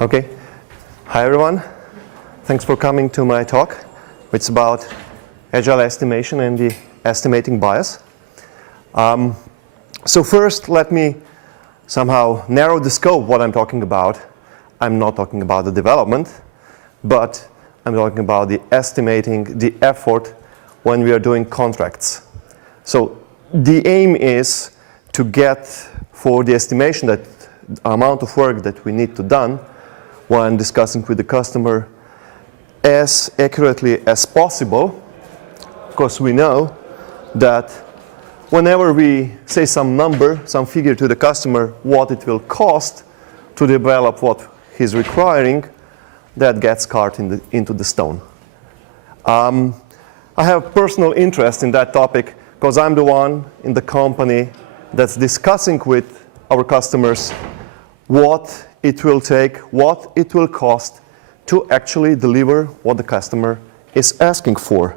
Okay. Hi everyone. Thanks for coming to my talk. It's about agile estimation and the estimating bias. So first, let me somehow narrow the scope what I'm talking about. I'm not talking about the development, but I'm talking about the estimating the effort when we are doing contracts. So the aim is to get for the estimation that amount of work that we need to done when discussing with the customer as accurately as possible, because we know that whenever we say some number, some figure to the customer, what it will cost to develop what he's requiring, that gets carved into the stone. I have personal interest in that topic because I'm the one in the company that's discussing with our customers what it will take, what it will cost to actually deliver what the customer is asking for.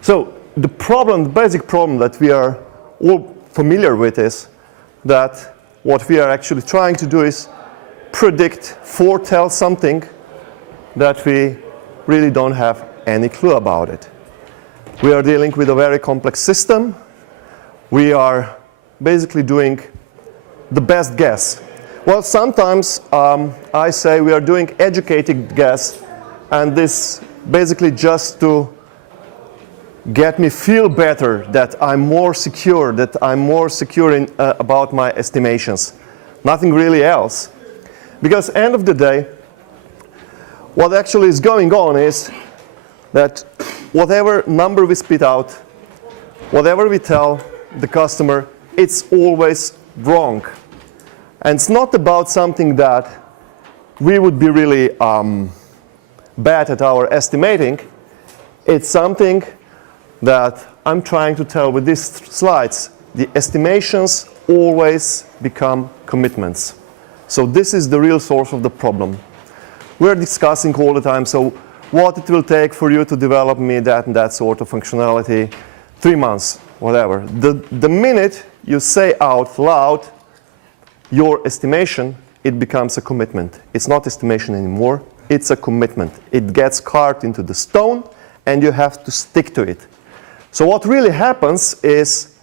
So the problem, the basic problem that we are all familiar with is that what we are actually trying to do is predict, foretell something that we really don't have any clue about it. We are dealing with a very complex system. We are basically doing the best guess. Well, sometimes I say we are doing educated guess, and this basically just to get me feel better that I'm more secure in, about my estimations. Nothing really else. Because end of the day, what actually is going on is that whatever number we spit out, whatever we tell the customer, it's always wrong. And it's not about something that we would be really bad at our estimating. It's something that I'm trying to tell with these slides. The estimations always become commitments. So this is the real source of the problem. We're discussing all the time, so what it will take for you to develop me that and that sort of functionality, 3 months, whatever. The minute you say out loud your estimation, it becomes a commitment. It's not estimation anymore, it's a commitment. It gets carved into the stone and you have to stick to it. So what really happens is,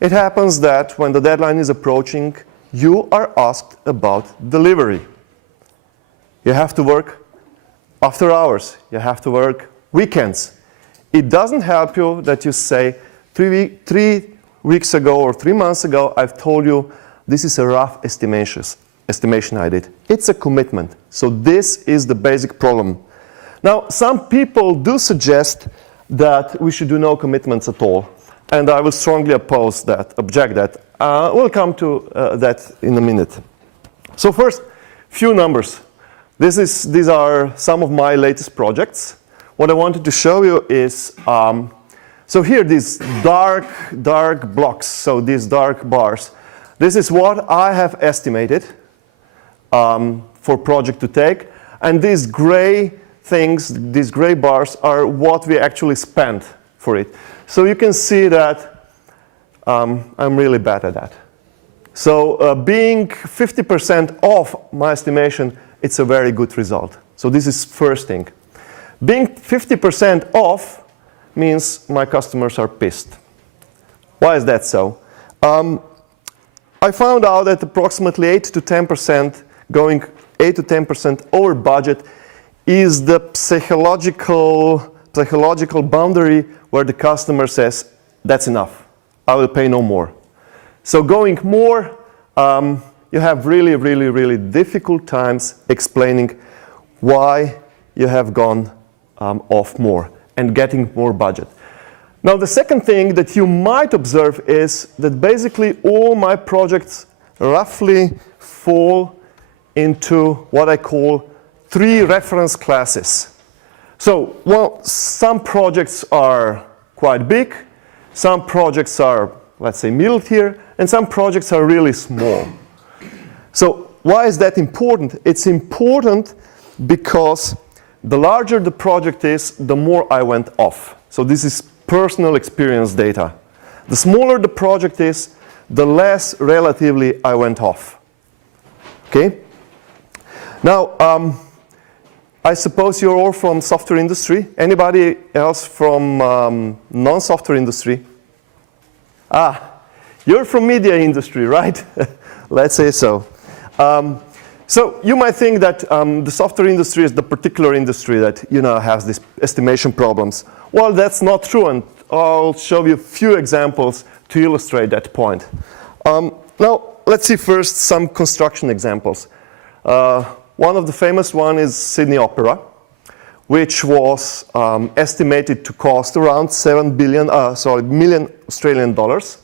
it happens that when the deadline is approaching, you are asked about delivery. You have to work after hours, you have to work weekends. It doesn't help you that you say, 3 weeks ago or 3 months ago, I've told you this is a rough estimation I did. It's a commitment. So this is the basic problem. Now, some people do suggest that we should do no commitments at all. And I will strongly oppose that, object that. We'll come to that in a minute. So first, few numbers. These are some of my latest projects. What I wanted to show you is, so here these dark blocks, so these dark bars. This is what I have estimated for project to take. And these gray things, these gray bars, are what we actually spent for it. So you can see that I'm really bad at that. So being 50% off my estimation, it's a very good result. So this is first thing. Being 50% off means my customers are pissed. Why is that so? I found out that approximately 8 to 10%, going 8 to 10% over budget, is the psychological boundary where the customer says, that's enough, I will pay no more. So going more, you have really difficult times explaining why you have gone off more and getting more budget. Now, the second thing that you might observe is that basically all my projects roughly fall into what I call 3 reference classes. So, well, some projects are quite big, some projects are, let's say, middle tier, and some projects are really small. So, why is that important? It's important because the larger the project is, the more I went off. So this is personal experience data. The smaller the project is, the less relatively I went off. Okay? Now, I suppose you're all from software industry. Anybody else from non-software industry? Ah, you're from media industry, right? Let's say so. So you might think that the software industry is the particular industry that has these estimation problems. Well, that's not true, and I'll show you a few examples to illustrate that point. Now, let's see first some construction examples. One of the famous one is Sydney Opera, which was estimated to cost around million Australian dollars,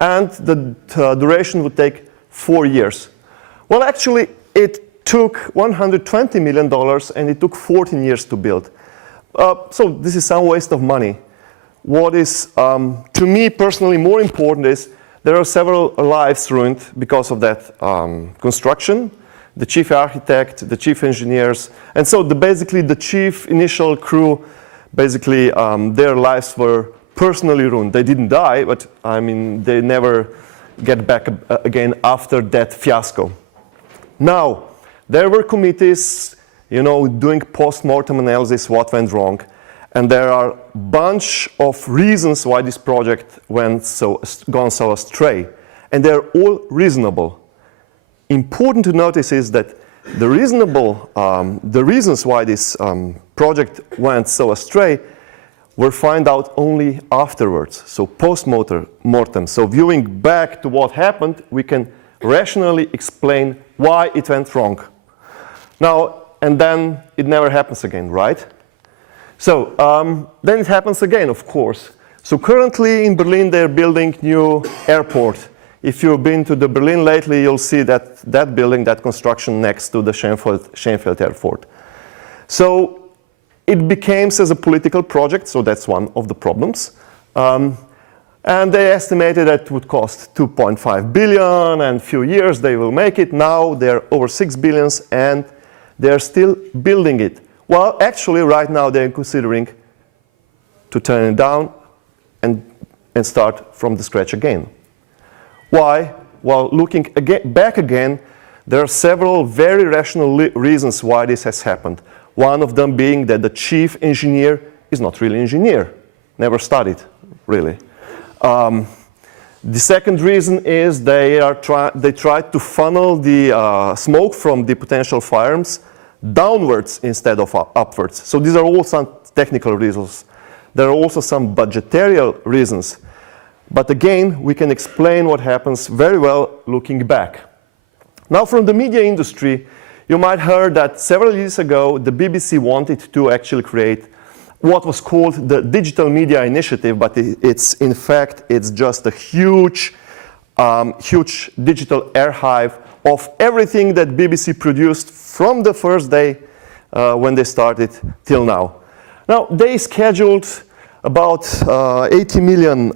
and the duration would take 4 years. Well, actually, it took $120 million, and it took 14 years to build. So this is some waste of money. What is, to me personally, more important is there are several lives ruined because of that construction. The chief architect, the chief engineers, and so basically the chief initial crew, basically their lives were personally ruined. They didn't die, but I mean they never get back again after that fiasco. Now, there were committees, doing post-mortem analysis, what went wrong, and there are a bunch of reasons why this project gone so astray, and they're all reasonable. Important to notice is that the reasons why this project went so astray were found out only afterwards, so post-mortem. So viewing back to what happened, we can rationally explain why it went wrong. Now, and then it never happens again, right? So then it happens again, of course. So currently in Berlin, they're building new airport. If you've been to Berlin lately, you'll see that building, that construction next to the Schönfeld Airport. So it became as a political project, so that's one of the problems. And they estimated that it would cost 2.5 billion, and a few years they will make it. Now they're over 6 billion, and they're still building it. Well, actually, right now they're considering to turn it down and start from the scratch again. Why? Well, looking back again, there are several very rational reasons why this has happened. One of them being that the chief engineer is not really an engineer, never studied, really. The second reason is they tried to funnel the smoke from the potential fires downwards instead of upwards. So these are all some technical reasons. There are also some budgetary reasons. But again, we can explain what happens very well looking back. Now, from the media industry, you might have heard that several years ago, the BBC wanted to actually create what was called the Digital Media Initiative, but in fact, it's just a huge digital archive of everything that BBC produced from the first day when they started till now. Now, they scheduled about 80 million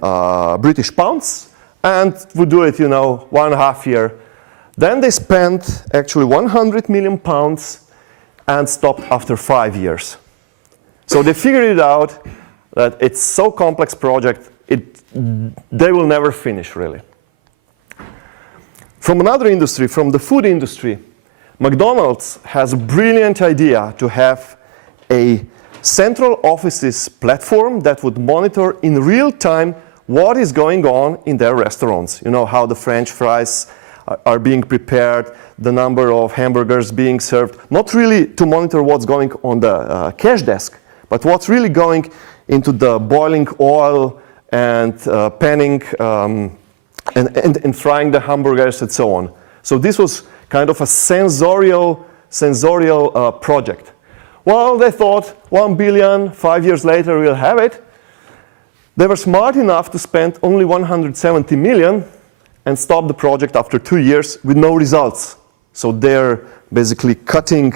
British pounds, and would do it, 1.5 years. Then they spent actually 100 million pounds and stopped after 5 years. So they figured it out that it's so complex project, they will never finish, really. From another industry, from the food industry, McDonald's has a brilliant idea to have a central offices platform that would monitor in real time what is going on in their restaurants. How the French fries are being prepared, the number of hamburgers being served, not really to monitor what's going on the cash desk, but what's really going into the boiling oil and panning and frying the hamburgers and so on. So this was kind of a sensorial project. Well, they thought 1 billion, 5 years later we'll have it. They were smart enough to spend only 170 million and stop the project after 2 years with no results. So their basically cutting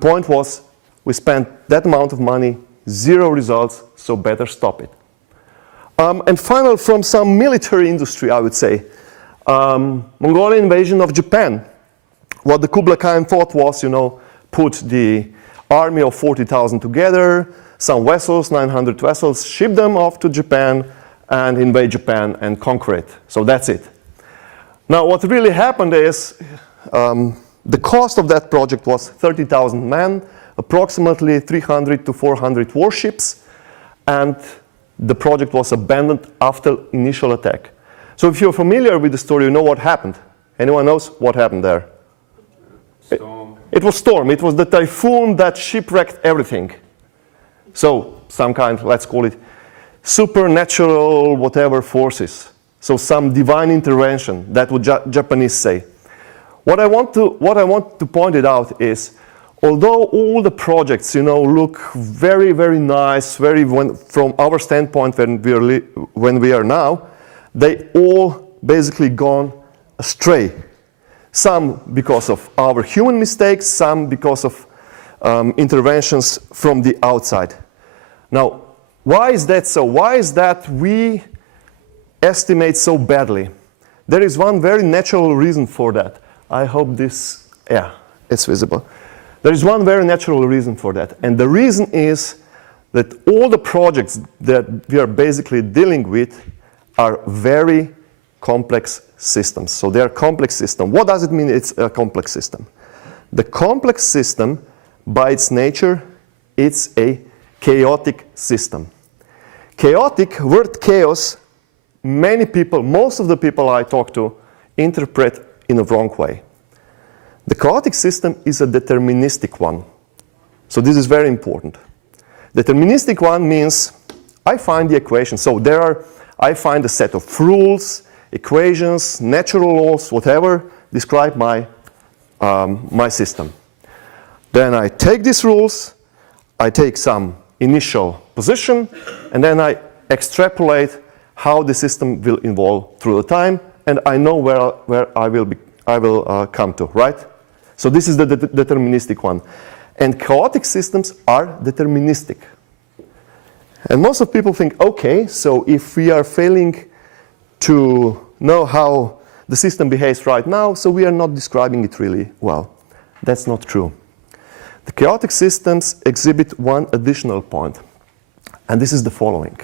point was, we spent that amount of money, 0 results, so better stop it. And finally, from some military industry, I would say, Mongolian invasion of Japan. What the Kublai Khan thought was, put the army of 40,000 together, some vessels, 900 vessels, ship them off to Japan and invade Japan and conquer it. So that's it. Now, what really happened is The cost of that project was 30,000 men, approximately 300 to 400 warships, and the project was abandoned after initial attack. So if you're familiar with the story, you know what happened. Anyone knows what happened there? Storm. It was storm. It was the typhoon that shipwrecked everything. So some kind, let's call it supernatural whatever forces. So some divine intervention, that would Japanese say. What I want to point it out is, although all the projects, look very, very nice, from our standpoint when we are now, they all basically gone astray. Some because of our human mistakes, some because of interventions from the outside. Now, why is that so? Why is that we estimate so badly? There is one very natural reason for that. I hope this, it's visible. There is one very natural reason for that. And the reason is that all the projects that we are basically dealing with are very complex systems. So they are complex systems. What does it mean it's a complex system? The complex system, by its nature, it's a chaotic system. Chaotic, word chaos, many people, most of the people I talk to, interpret in a wrong way. The chaotic system is a deterministic one. So this is very important. Deterministic one means I find the equation. So I find a set of rules, equations, natural laws, whatever, describe my system. Then I take these rules, I take some initial position, and then I extrapolate how the system will evolve through the time, and I know where I will come to, right? So this is the deterministic one. And chaotic systems are deterministic. And most of people think, okay, so if we are failing to know how the system behaves right now, so we are not describing it really well. That's not true. The chaotic systems exhibit one additional point, and this is the following.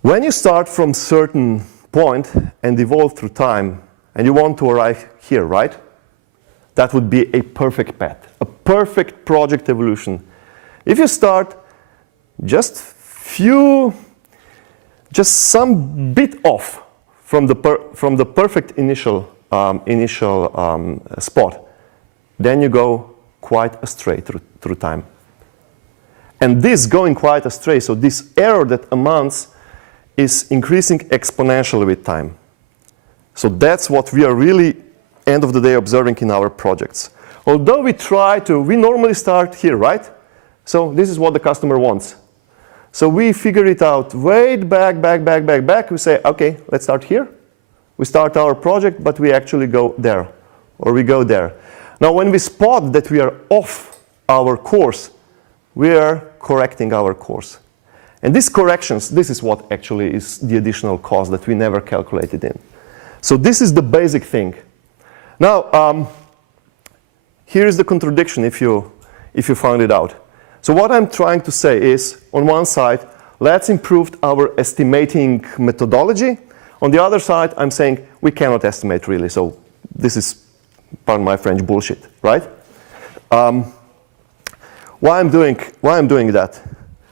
When you start from a certain point and evolve through time, and you want to arrive here, right? That would be a perfect path, a perfect project evolution. If you start just some bit off from the perfect initial spot, then you go quite astray through time. And this going quite astray, so this error that amounts is increasing exponentially with time. So that's what we are really, end of the day, observing in our projects. Although we normally start here, right? So this is what the customer wants. So we figure it out, wait, back. We say, okay, let's start here. We start our project, but we actually go there, or we go there. Now, when we spot that we are off our course, we are correcting our course. And these corrections, this is what actually is the additional cost that we never calculated in. So this is the basic thing. Now, here is the contradiction if you found it out. So what I'm trying to say is, on one side, let's improve our estimating methodology. On the other side, I'm saying we cannot estimate really. So this is, pardon my French, bullshit, right? Why I'm doing that?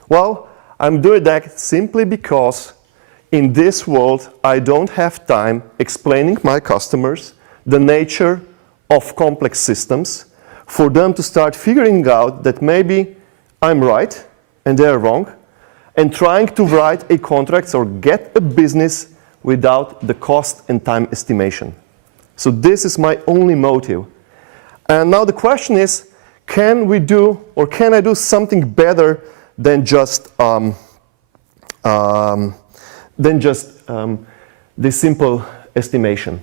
Well, I'm doing that simply because in this world, I don't have time explaining my customers the nature of complex systems for them to start figuring out that maybe I'm right and they're wrong, and trying to write a contract or get a business without the cost and time estimation. So this is my only motive. And now the question is, can I do something better than just this simple estimation?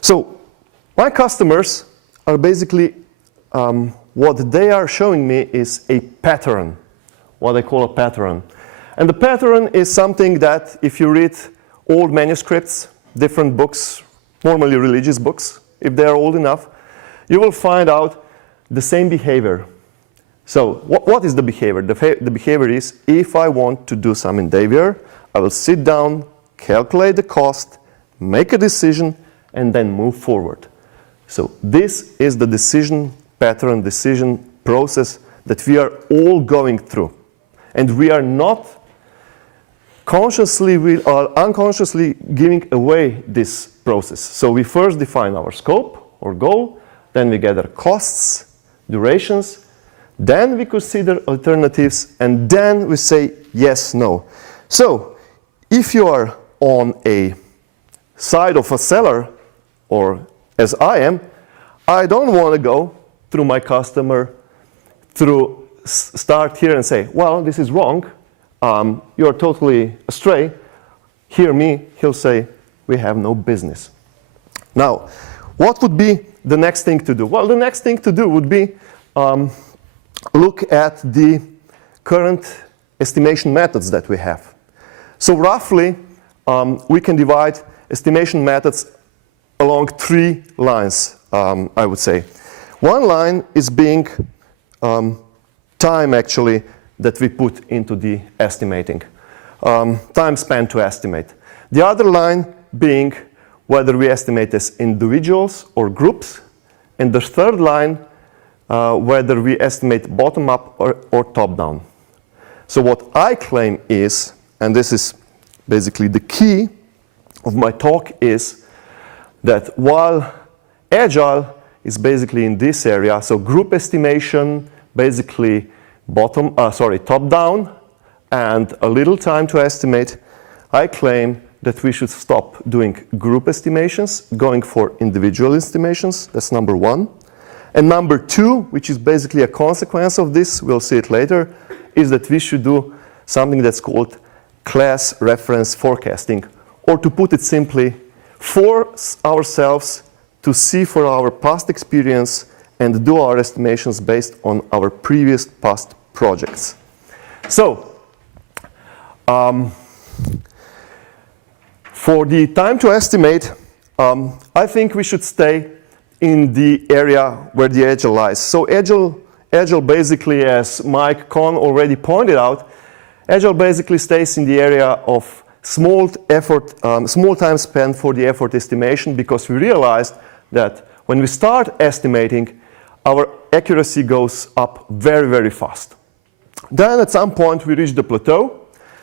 So my customers are basically, what they are showing me is a pattern, what I call a pattern. And the pattern is something that if you read old manuscripts, different books, normally religious books, if they are old enough, you will find out the same behavior. So what is the behavior? The behavior is, if I want to do some endeavor, I will sit down, calculate the cost, make a decision, and then move forward. So this is the decision pattern, decision process that we are all going through. And we are not consciously or unconsciously giving away this process. So we first define our scope or goal, then we gather costs, durations, then we consider alternatives, and then we say yes, no. So if you are on a side of a seller, or as I am, I don't want to go through my customer, start here and say, well, this is wrong, you're totally astray. Hear me, he'll say, we have no business. Now, what would be the next thing to do? Well, the next thing to do would be look at the current estimation methods that we have. So roughly, we can divide estimation methods along 3 lines, I would say. One line is being time, actually, that we put into the estimating, time spent to estimate. The other line being whether we estimate as individuals or groups, and the third line, whether we estimate bottom-up or top-down. So what I claim is, and this is basically the key of my talk, is that while Agile is basically in this area, so group estimation, basically top-down, and a little time to estimate, I claim that we should stop doing group estimations, going for individual estimations. That's number 1. And number 2, which is basically a consequence of this, we'll see it later, is that we should do something that's called class reference forecasting, or to put it simply, force ourselves to see for our past experience and do our estimations based on our previous past projects. So, for the time to estimate, I think we should stay in the area where the Agile lies. So Agile basically, as Mike Cohn already pointed out, Agile basically stays in the area of small time spent for the effort estimation, because we realized that when we start estimating, our accuracy goes up very, very fast. Then at some point we reach the plateau,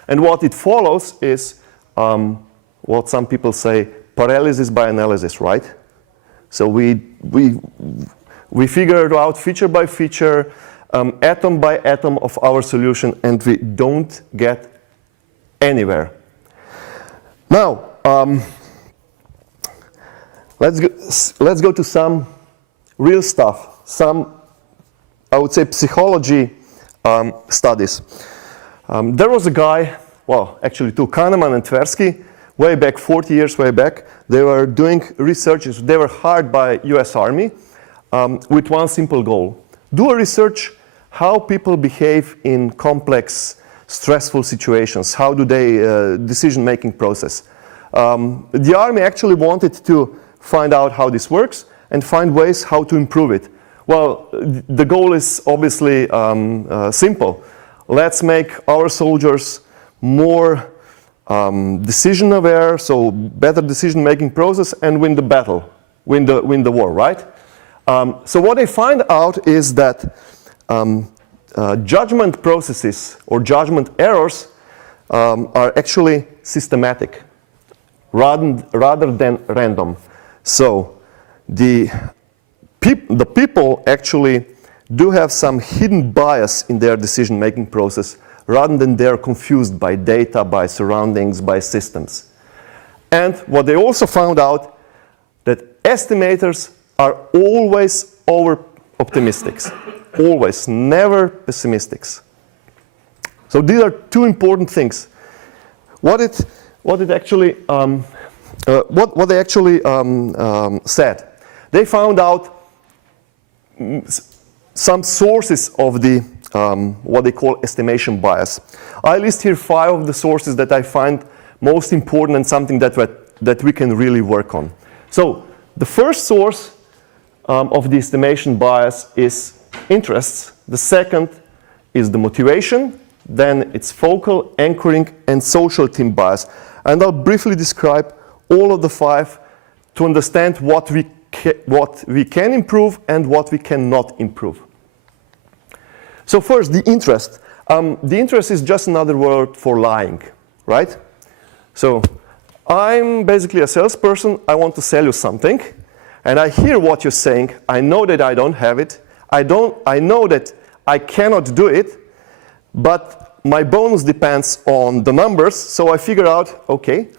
and what it follows is what some people say, paralysis by analysis, right? So we figure out feature by feature, atom by atom of our solution, and we don't get anywhere. Now, let's go to some real stuff, some, I would say, psychology studies. There was a guy, well, actually 2, Kahneman and Tversky, way back, 40 years way back. They were doing research. They were hired by US Army with one simple goal. Do a research how people behave in complex, stressful situations. How do they, decision-making process. The Army actually wanted to find out how this works and find ways how to improve it. Well, the goal is obviously simple. Let's make our soldiers more decision aware, so better decision-making process, and win the battle, win the war, right? So what they find out is that judgment processes or judgment errors are actually systematic rather than random. So the people actually do have some hidden bias in their decision-making process, rather than they're confused by data, by surroundings, by systems. And what they also found out, that estimators are always over-optimistics. Always, never pessimistics. So these are 2 important things. What they actually said. They found out some sources of the what they call estimation bias. I list here 5 of the sources that I find most important and something that we can really work on. So the first source of the estimation bias is interests. The second is the motivation. Then it's focal, anchoring, and social team bias. And I'll briefly describe all of the 5 to understand what we can improve and what we cannot improve. So first, the interest. The interest is just another word for lying, right? So I'm basically a salesperson. I want to sell you something, and I hear what you're saying. I know that I don't have it. I know that I cannot do it, but my bonus depends on the numbers. So I figure out, okay,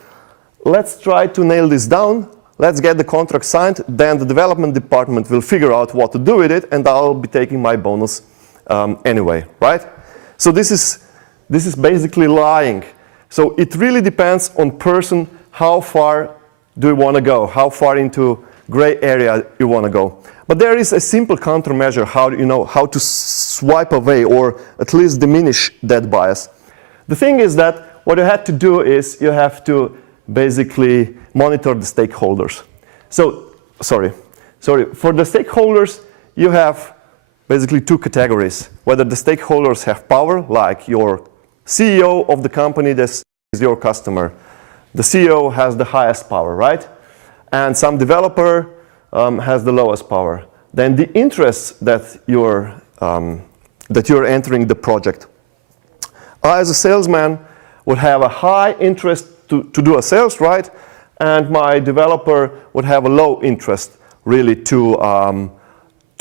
let's try to nail this down. Let's get the contract signed. Then the development department will figure out what to do with it, and I'll be taking my bonus anyway, right? So this is basically lying. So it really depends on person, how far do you want to go, how far into gray area you want to go. But there is a simple countermeasure how to swipe away or at least diminish that bias. The thing is that what you have to do is you have to basically monitor the stakeholders. So, sorry, for the stakeholders you have basically two categories. Whether the stakeholders have power, like your CEO of the company that is your customer. The CEO has the highest power, right? And some developer has the lowest power. Then the interests that you're entering the project. I, as a salesman, would have a high interest to do a sales, right? And my developer would have a low interest, really, to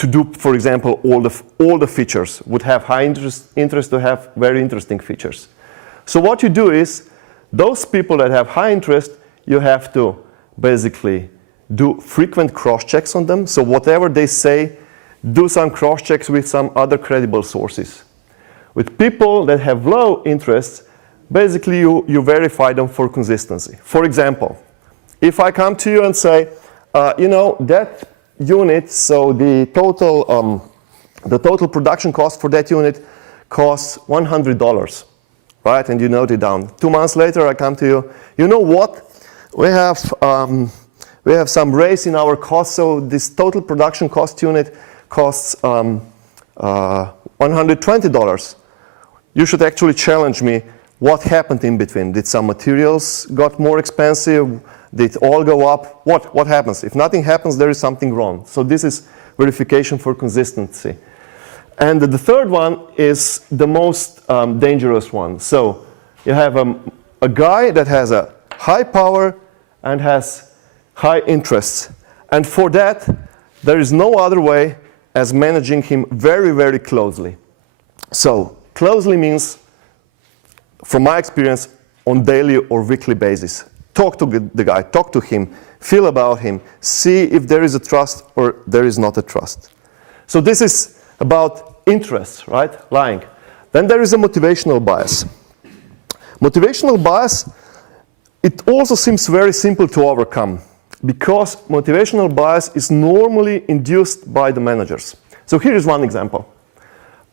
do, for example, all the features. Would have high interest to have very interesting features. So what you do is, those people that have high interest, you have to basically do frequent cross-checks on them. So whatever they say, do some cross-checks with some other credible sources. With people that have low interests, basically you verify them for consistency. For example, if I come to you and say, that unit, so the total production cost for that unit costs $100, right? And you note it down. 2 months later, I come to you. You know what? We have some raise in our cost, so this total production cost unit costs $120. You should actually challenge me. What happened in between? Did some materials got more expensive? Did all go up? What happens? If nothing happens, there is something wrong. So this is verification for consistency. And the third one is the most dangerous one. So you have a guy that has a high power and has high interests. And for that, there is no other way as managing him very, very closely. So closely means, from my experience, on daily or weekly basis. Talk to the guy, talk to him, feel about him, see if there is a trust or there is not a trust. So this is about interests, right? Lying. Then there is a motivational bias. Motivational bias, it also seems very simple to overcome because motivational bias is normally induced by the managers. So here is one example.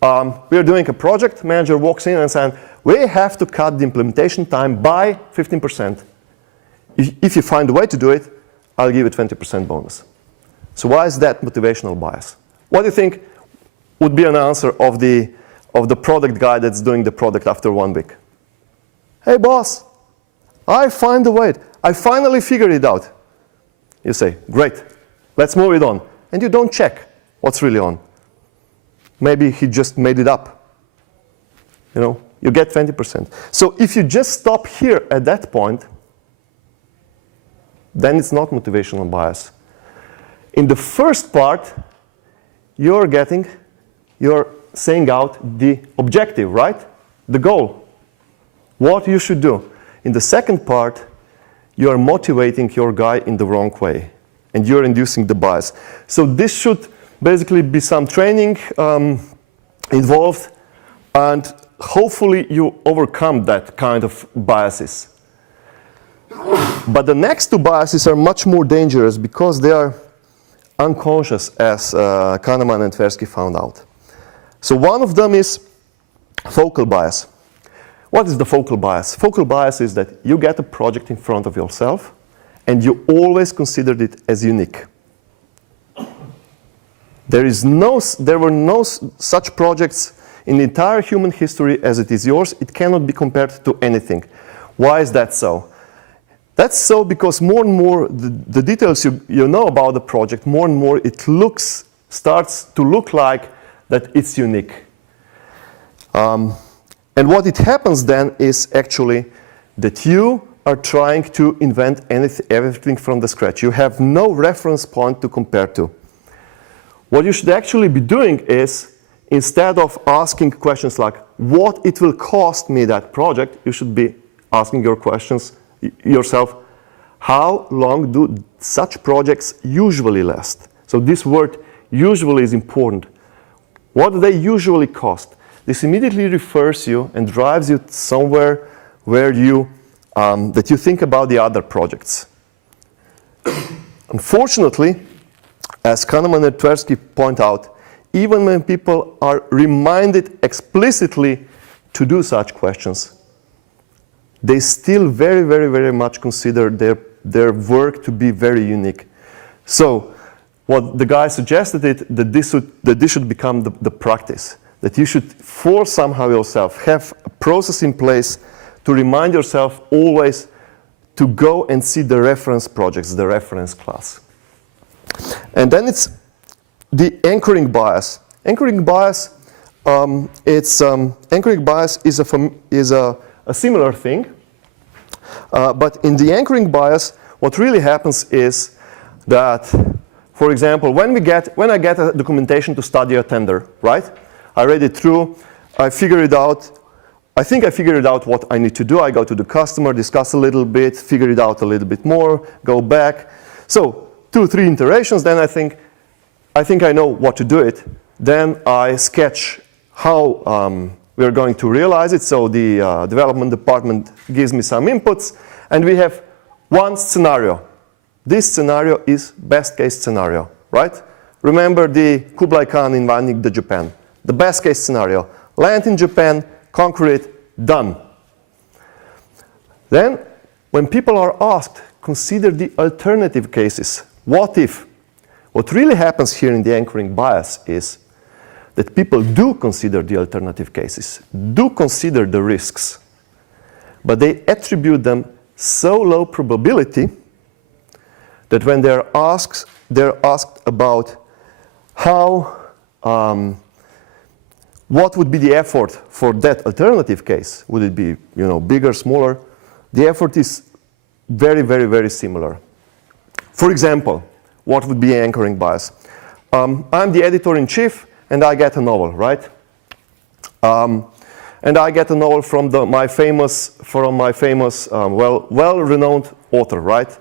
We are doing a project, manager walks in and says, we have to cut the implementation time by 15%. If you find a way to do it, I'll give you 20% bonus. So why is that motivational bias? What do you think would be an answer of the product guy that's doing the product after 1 week? Hey boss, I find a way. I finally figured it out. You say, great, let's move it on. And you don't check what's really on. Maybe he just made it up. You get 20%. So if you just stop here at that point, then it's not motivational bias. In the first part, you're saying out the objective, right? The goal. What you should do. In the second part, you are motivating your guy in the wrong way. And you're inducing the bias. So this should basically be some training involved. And hopefully you overcome that kind of biases. But the next two biases are much more dangerous because they are unconscious, as Kahneman and Tversky found out. So one of them is focal bias. What is the focal bias? Focal bias is that you get a project in front of yourself and you always considered it as unique. There were no such projects in the entire human history as it is yours. It cannot be compared to anything. Why is that so? That's so because more and more the details you know about the project, more and more it starts to look like that it's unique. And what it happens then is actually that you are trying to invent everything from the scratch. You have no reference point to compare to. What you should actually be doing is, instead of asking questions like, what it will cost me that project, you should be asking your questions yourself, how long do such projects usually last? So this word usually is important. What do they usually cost? This immediately refers you and drives you somewhere where that you think about the other projects. Unfortunately, as Kahneman and Tversky point out, even when people are reminded explicitly to do such questions, they still very, very, very much consider their work to be very unique. So what the guy suggested that this should become the practice, that you should force somehow yourself, have a process in place to remind yourself always to go and see the reference projects, the reference class. And then it's the anchoring bias. Anchoring bias, anchoring bias is a similar thing. But in the anchoring bias, what really happens is that, for example, when I get a documentation to study a tender, right? I read it through, I think I figured out what I need to do. I go to the customer, discuss a little bit, figure it out a little bit more, go back. So 2, 3 iterations, then I think I know what to do it. Then I sketch how we're going to realize it. So the development department gives me some inputs, and we have one scenario. This scenario is best case scenario, right? Remember the Kublai Khan invading the Japan. The best case scenario, land in Japan, conquer it, done. Then, when people are asked, consider the alternative cases. What if? What really happens here in the anchoring bias is that people do consider the alternative cases, do consider the risks, but they attribute them so low probability that when they're asked about how, what would be the effort for that alternative case? Would it be, bigger, smaller? The effort is very, very, very similar. For example, what would be anchoring bias? I'm the editor-in-chief, and I get a novel, right? And I get a novel from my famous, well-renowned author, right?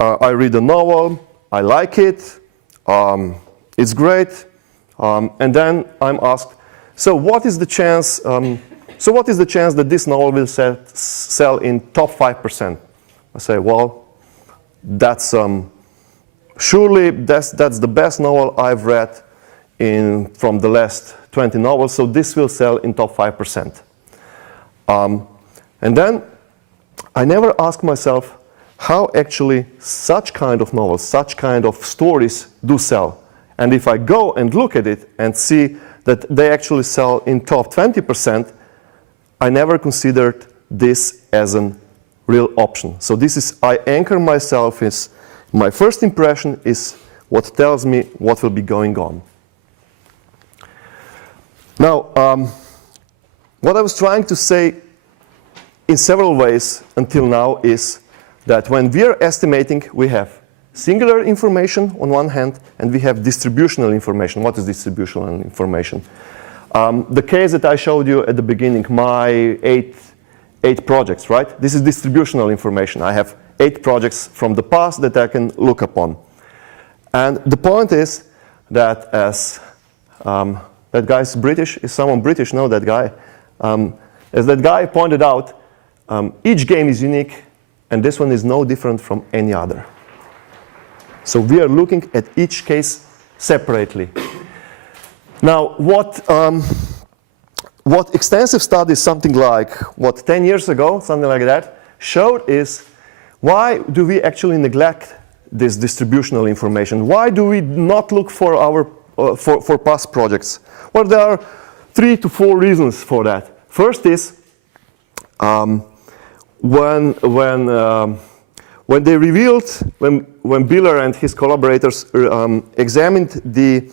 I read the novel, I like it, it's great, and then I'm asked, so what is the chance? That this novel will sell in top 5%? I say, well, that's surely that's the best novel I've read from the last 20 novels. So this will sell in top 5%. And then I never ask myself how actually such kind of novels, such kind of stories do sell. And if I go and look at it and see that they actually sell in top 20%, I never considered this as a real option. So this is, I anchor myself is, my first impression is what tells me what will be going on. Now, what I was trying to say in several ways until now is that when we are estimating, we have singular information on one hand, and we have distributional information. What is distributional information? The case that I showed you at the beginning, my eight projects, right? This is distributional information. I have 8 projects from the past that I can look upon. And the point is that as that guy is British, is someone British? No, that guy. As that guy pointed out, each game is unique, and this one is no different from any other. So we are looking at each case separately. Now, what extensive studies, something like, 10 years ago, something like that, showed is why do we actually neglect this distributional information? Why do we not look for our for past projects? Well, there are 3 to 4 reasons for that. First is when when they revealed, when Biller and his collaborators examined the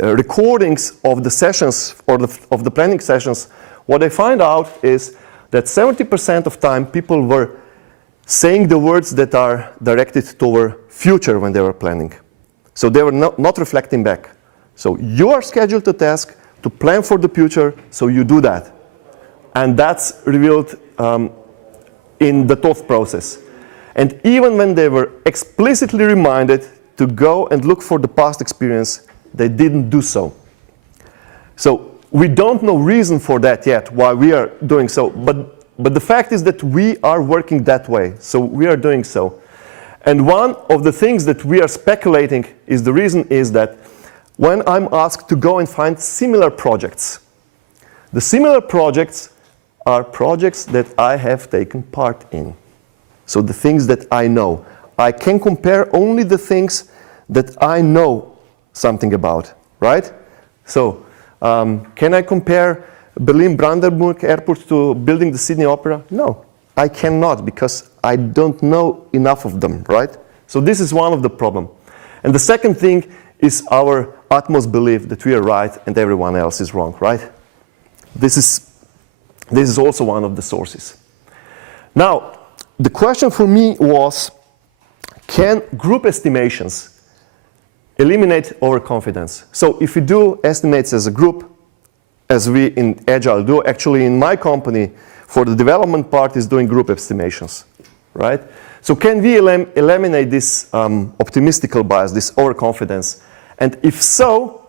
recordings of the sessions or of the planning sessions, what they find out is that 70% of time people were saying the words that are directed toward future when they were planning. So they were not reflecting back. So you are scheduled a task to plan for the future, so you do that. And that's revealed in the thought process. And even when they were explicitly reminded to go and look for the past experience, they didn't do so. So we don't know reason for that yet, why we are doing so. But the fact is that we are working that way. So we are doing so. And one of the things that we are speculating is the reason is that when I'm asked to go and find similar projects, the similar projects are projects that I have taken part in. So the things that I know. I can compare only the things that I know something about, right? So can I compare Berlin-Brandenburg Airport to building the Sydney Opera? No, I cannot, because I don't know enough of them, right? So this is one of the problems. And the second thing is our utmost belief that we are right and everyone else is wrong, right? This is also one of the sources. Now, the question for me was, can group estimations eliminate overconfidence? So if we do estimates as a group, as we in Agile do, actually in my company, for the development part is doing group estimations, right? So can we eliminate this optimistical bias, this overconfidence? And if so,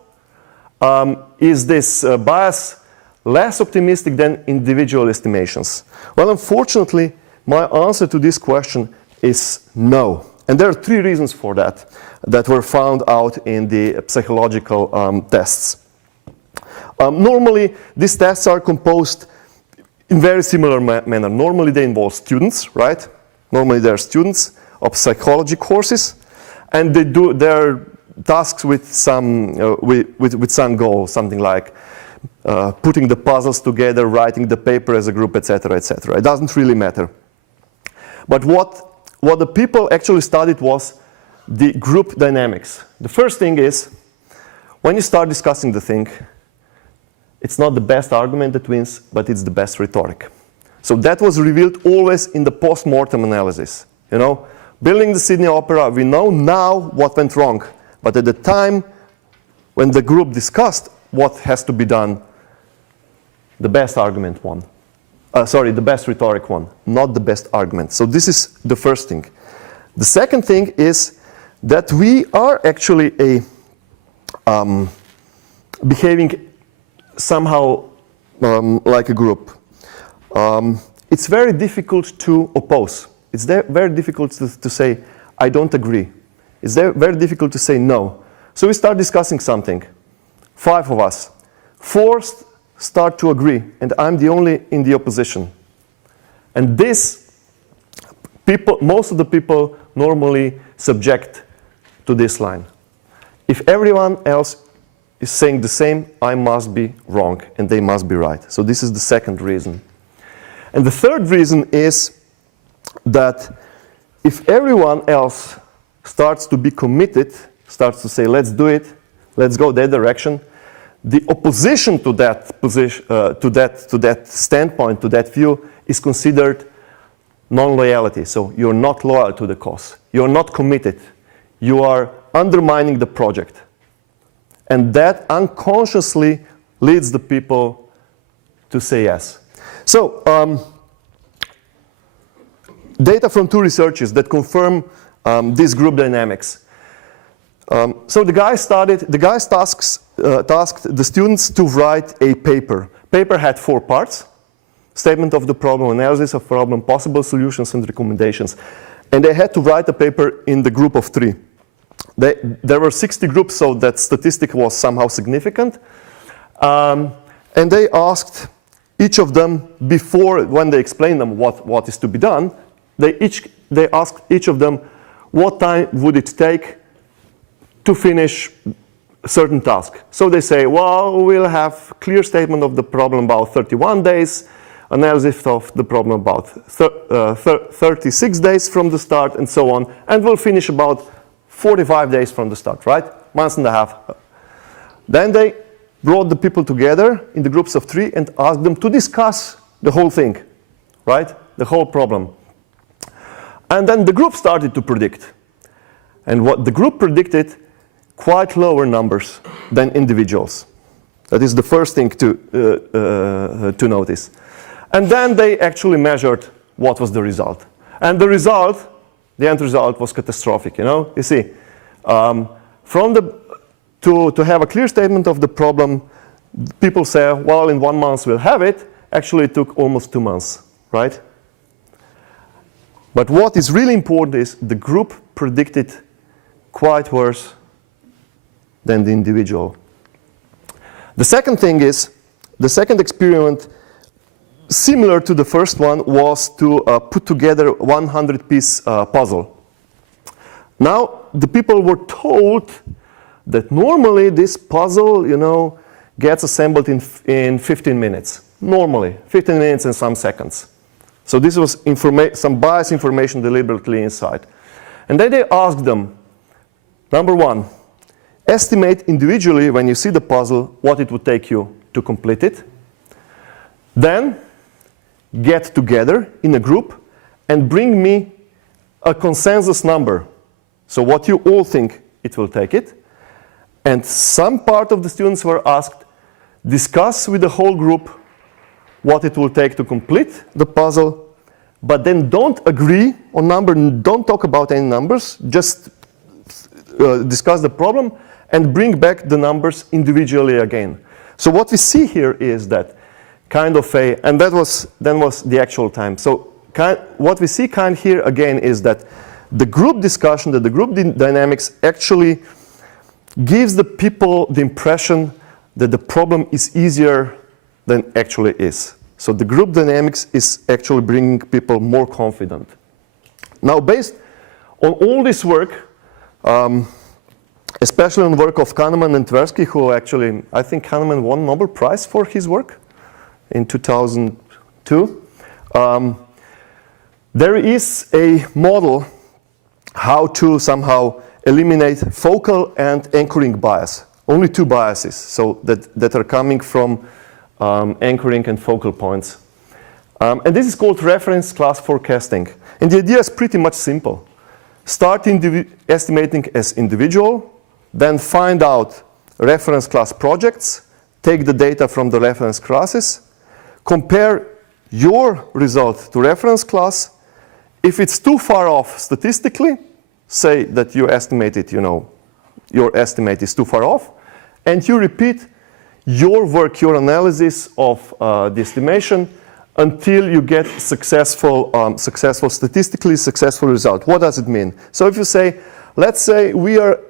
is this bias less optimistic than individual estimations? Well, unfortunately, my answer to this question is no. And there are three reasons for that that were found out in the psychological tests. Normally, these tests are composed in very similar manner. Normally, they involve students, right? Normally, they are students of psychology courses, and they do their tasks with some goal, something like putting the puzzles together, writing the paper as a group, etc., etc. It doesn't really matter. But what the people actually studied was the group dynamics. The first thing is, when you start discussing the thing, it's not the best argument that wins, but it's the best rhetoric. So that was revealed always in the post-mortem analysis. You know, building the Sydney Opera, we know now what went wrong. But at the time, when the group discussed what has to be done, the best argument won. The best rhetoric won, not the best argument. So this is the first thing. The second thing is that we are actually behaving somehow like a group. It's very difficult to oppose. It's very difficult to say, I don't agree. It's very difficult to say no. So we start discussing something. 5 of us. 4 start to agree, and I'm the only in the opposition. And this, most of the people normally subject to this line. If everyone else is saying the same, I must be wrong, and they must be right. So this is the second reason. And the third reason is that if everyone else starts to be committed, starts to say, let's do it, let's go that direction, the opposition to that position, to that standpoint, to that view, is considered non-loyalty. So you're not loyal to the cause. You're not committed. You are undermining the project. And that unconsciously leads the people to say yes. So data from 2 researchers that confirm this group dynamics. So the guys tasked the students to write a paper. Paper had 4 parts: statement of the problem, analysis of problem, possible solutions, and recommendations. And they had to write a paper in the group of 3. There were 60 groups, so that statistic was somehow significant. And they asked each of them before, when they explained them what is to be done, they asked each of them what time would it take to finish a certain task. So they say, well, we'll have clear statement of the problem about 31 days, analysis of the problem about 36 days from the start and so on, and we'll finish about 45 days from the start, right? Month and a half. Then they brought the people together in the groups of 3 and asked them to discuss the whole thing, right? The whole problem. And then the group started to predict. And what the group predicted, quite lower numbers than individuals. That is the first thing to notice. And then they actually measured what was the result. And the result, the end result was catastrophic, you know? You see, to have a clear statement of the problem, people say, well, in 1 month we'll have it. Actually, it took almost 2 months, right? But what is really important is the group predicted quite worse than the individual. The second thing is, the second experiment, similar to the first one, was to put together 100-piece puzzle. Now, the people were told that normally this puzzle, you know, gets assembled in 15 minutes. Normally, 15 minutes and some seconds. So this was some biased information deliberately inside. And then they asked them, number 1, estimate individually when you see the puzzle what it would take you to complete it. Then get together in a group and bring me a consensus number. So what you all think it will take it. And some part of the students were asked, discuss with the whole group what it will take to complete the puzzle, but then don't agree on number, don't talk about any numbers, just discuss the problem and bring back the numbers individually again. So what we see here is that kind of and that was the actual time. So what we see kind here again is that the group discussion, that the group dynamics actually gives the people the impression that the problem is easier than actually is. So the group dynamics is actually bringing people more confident. Now, based on all this work, especially on the work of Kahneman and Tversky, who actually, I think Kahneman won Nobel Prize for his work in 2002, there is a model how to somehow eliminate focal and anchoring bias. Only 2 biases, so that are coming from anchoring and focal points. And this is called reference class forecasting. And the idea is pretty much simple. Start estimating as individual, then find out reference class projects, take the data from the reference classes, compare your result to reference class. If it's too far off statistically, say that you estimated, you know, your estimate is too far off, and you repeat your work, your analysis of the estimation until you get successful, statistically successful result. What does it mean? So if you say, let's say we are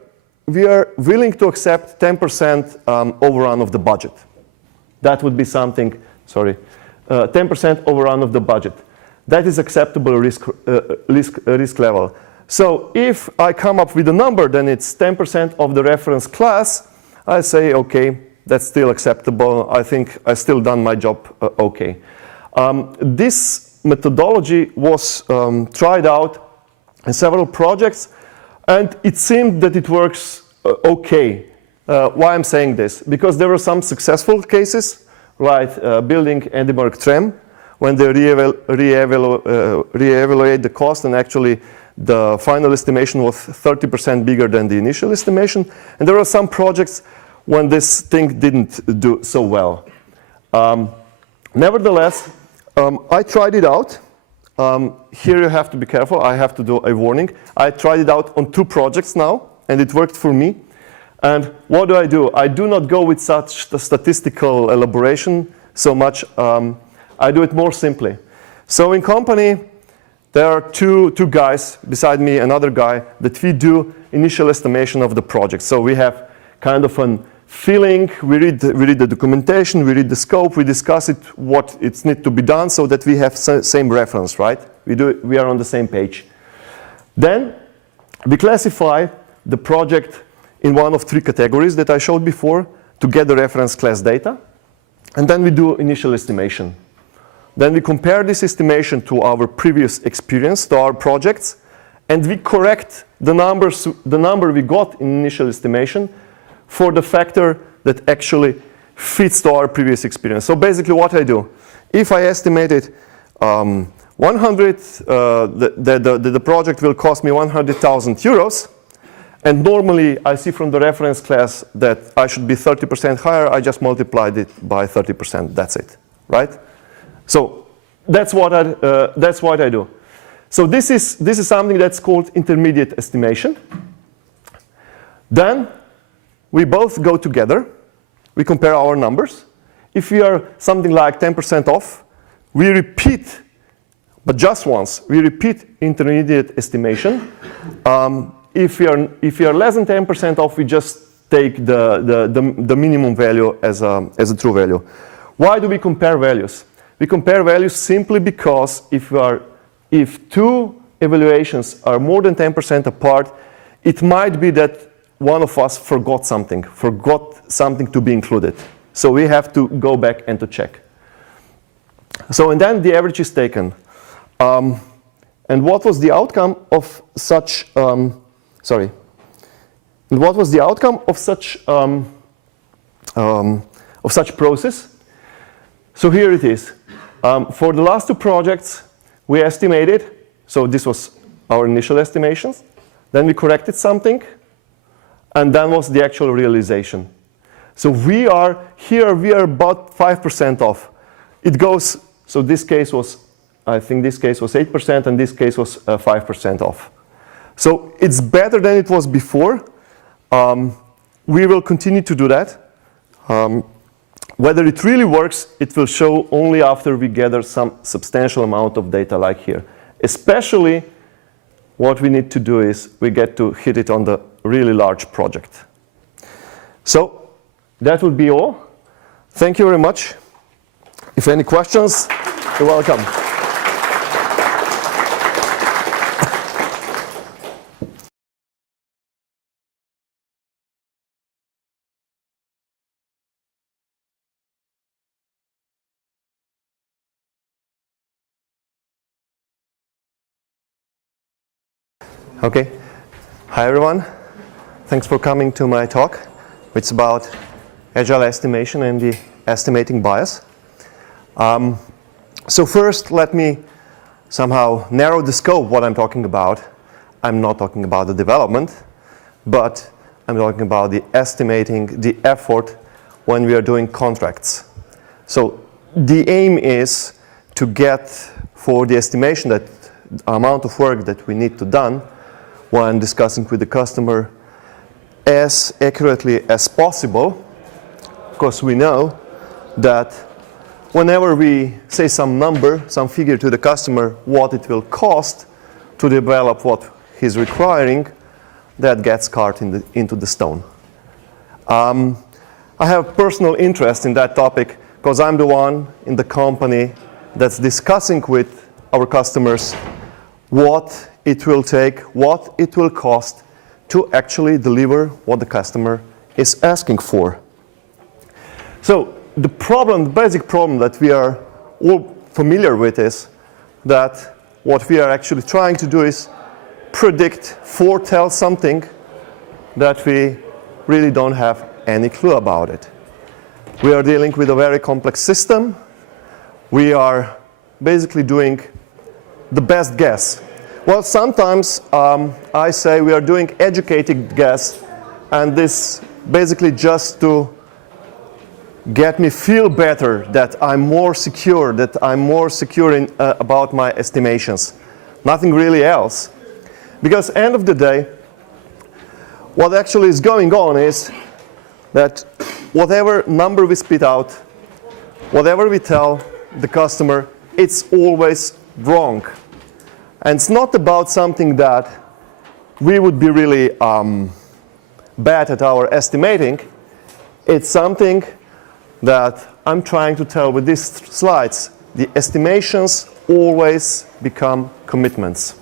willing to accept 10% overrun of the budget. That would be something, 10% overrun of the budget. That is acceptable risk level. So if I come up with a number, then it's 10% of the reference class. I say, okay, that's still acceptable. I think I still done my job okay. This methodology was tried out in several projects, and it seemed that it works okay. Why I'm saying this? Because there were some successful cases, right? Building Edinburgh tram, when they re-evaluate the cost, and actually the final estimation was 30% bigger than the initial estimation. And there are some projects when this thing didn't do so well. Nevertheless, I tried it out. Here you have to be careful. I have to do a warning. I tried it out on 2 projects now, and it worked for me. And what do? I do not go with such statistical elaboration so much. I do it more simply. So in company, there are two guys beside me, another guy, that we do initial estimation of the project. So we have kind of a feeling, we read the documentation, we read the scope, we discuss it, what it needs to be done, so that we have same reference, right? We are on the same page. Then we classify the project in one of 3 categories that I showed before to get the reference class data. And then we do initial estimation. Then we compare this estimation to our previous experience, to our projects, and we correct the number we got in initial estimation for the factor that actually fits to our previous experience. So basically what I do, if I estimated 100, the project will cost me 100,000 euros, and normally I see from the reference class that I should be 30% higher, I just multiplied it by 30%, that's it, right? So that's what I do. So this is something that's called intermediate estimation. Then we both go together, we compare our numbers. If we are something like 10% off, we repeat, but just once, we repeat intermediate estimation. If we are less than 10% off, we just take the minimum value as a true value. Why do we compare values? We compare values simply because if two evaluations are more than 10% apart, it might be that one of us forgot something to be included. So we have to go back and to check. So and then the average is taken. And what was the outcome of such, And what was the outcome of such process? So here it is. For the last two projects, we estimated, so this was our initial estimations, then we corrected something, and then was the actual realization. So we are about 5% off. It goes, so this case was, I think this case was 8%, and this case was 5% off. So it's better than it was before. We will continue to do that. Whether it really works, it will show only after we gather some substantial amount of data like here. Especially what we need to do is we get to hit it on the really large project. So that would be all. Thank you very much. If any questions, you're welcome. Okay. Hi, everyone. Thanks for coming to my talk. It's about agile estimation and the estimating bias. So first, let me somehow narrow the scope of what I'm talking about. I'm not talking about the development, but I'm talking about the estimating the effort when we are doing contracts. So the aim is to get for the estimation that amount of work that we need to done when discussing with the customer as accurately as possible, because we know that whenever we say some number, some figure to the customer, what it will cost to develop what he's requiring, that gets carved into the stone. I have personal interest in that topic because I'm the one in the company that's discussing with our customers what it will take, what it will cost to actually deliver what the customer is asking for. So the basic problem that we are all familiar with is that what we are actually trying to do is foretell something that we really don't have any clue about it. We are dealing with a very complex system. We are basically doing the best guess. Well, sometimes I say we are doing educated guess, and this basically just to get me feel better that I'm more secure, about my estimations. Nothing really else. Because end of the day, what actually is going on is that whatever number we spit out, whatever we tell the customer, it's always wrong. And it's not about something that we would be really bad at our estimating. It's something that I'm trying to tell with these slides. The estimations always become commitments.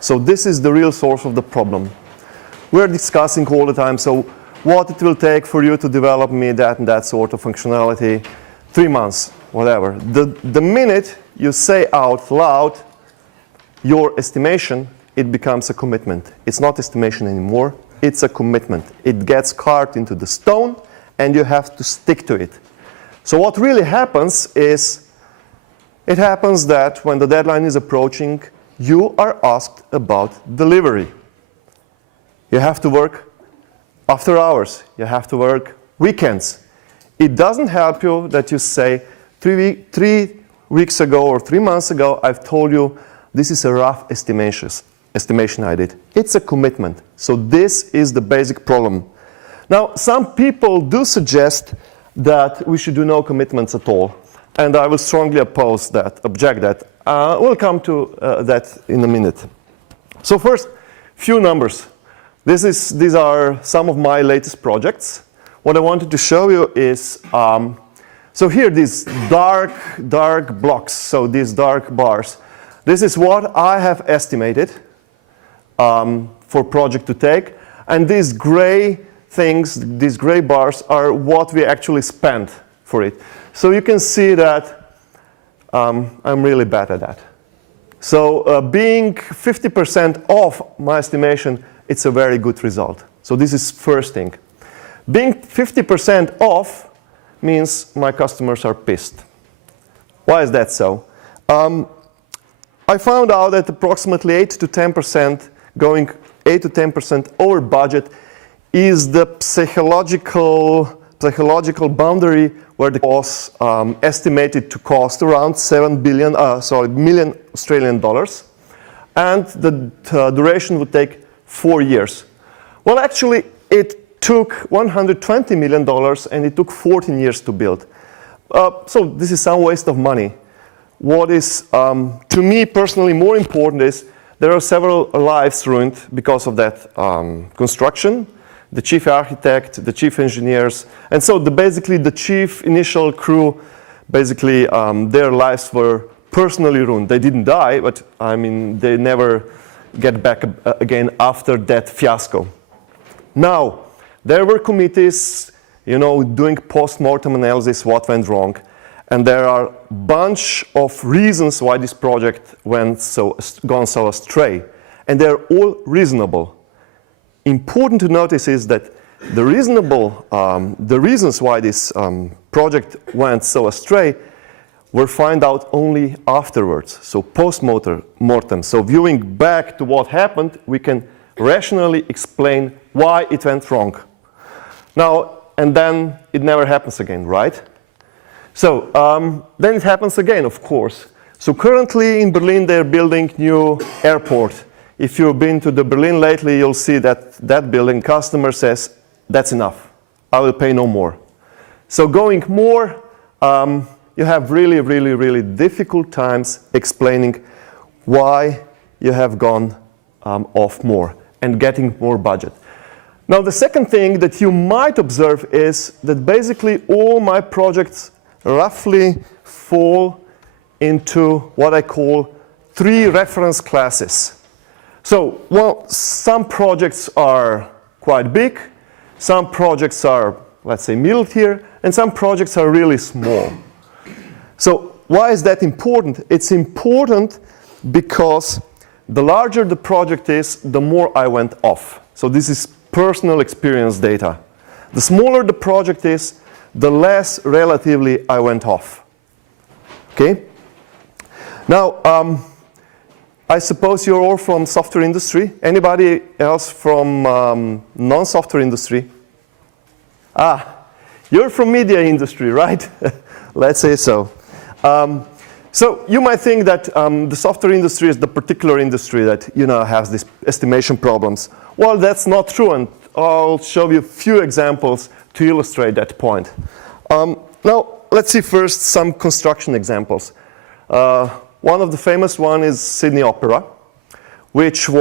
So this is the real source of the problem. We're discussing all the time, so what it will take for you to develop me that and that sort of functionality, 3 months, whatever. The minute you say out loud your estimation, it becomes a commitment. It's not estimation anymore, it's a commitment. It gets carved into the stone and you have to stick to it. So what really happens is, it happens that when the deadline is approaching, you are asked about delivery. You have to work after hours. You have to work weekends. It doesn't help you that you say, 3 weeks ago or 3 months ago, I've told you this is a rough estimation I did. It's a commitment. So this is the basic problem. Now, some people do suggest that we should do no commitments at all. And I will strongly oppose that, object that. We'll come to that in a minute. So first, few numbers. These are some of my latest projects. What I wanted to show you is, so here these dark blocks, so these dark bars. This is what I have estimated for project to take. And these gray things, these gray bars, are what we actually spent for it. So you can see that I'm really bad at that. So being 50% off my estimation, it's a very good result. So this is first thing. Being 50% off means my customers are pissed. Why is that so? I found out that approximately 8 to 10%, going 8 to 10% over budget, is the psychological boundary where the cost estimated to cost around 7 million Australian dollars, and the duration would take 4 years. Well, actually, it took $120 million and it took 14 years to build. So this is some waste of money. What is, to me personally, more important is there are several lives ruined because of that construction. The chief architect, the chief engineers, and so basically the chief initial crew, basically their lives were personally ruined. They didn't die, but I mean they never get back again after that fiasco. Now, there were committees, you know, doing post-mortem analysis, what went wrong, and there are a bunch of reasons why this project gone so astray, and they're all reasonable. Important to notice is that the reasons why this project went so astray were found out only afterwards, so post-mortem. So viewing back to what happened, we can rationally explain why it went wrong. Now, and then it never happens again, right? So then it happens again, of course. So currently in Berlin, they're building new airport. If you've been to the Berlin lately, you'll see that that building customer says, that's enough. I will pay no more. So going more, you have really difficult times explaining why you have gone off more and getting more budget. Now, the second thing that you might observe is that basically all my projects roughly fall into what I call 3 reference classes. So, well, some projects are quite big, some projects are, let's say, middle tier, and some projects are really small. So, why is that important? It's important because the larger the project is, the more I went off. So this is personal experience data. The smaller the project is, the less relatively I went off. Okay? Now, I suppose you're all from software industry. Anybody else from non-software industry? Ah, you're from media industry, right? Let's say so. So you might think that the software industry is the particular industry that has these estimation problems. Well, that's not true, and I'll show you a few examples to illustrate that point. Now, let's see first some construction examples. One of the famous one is Sydney Opera, which was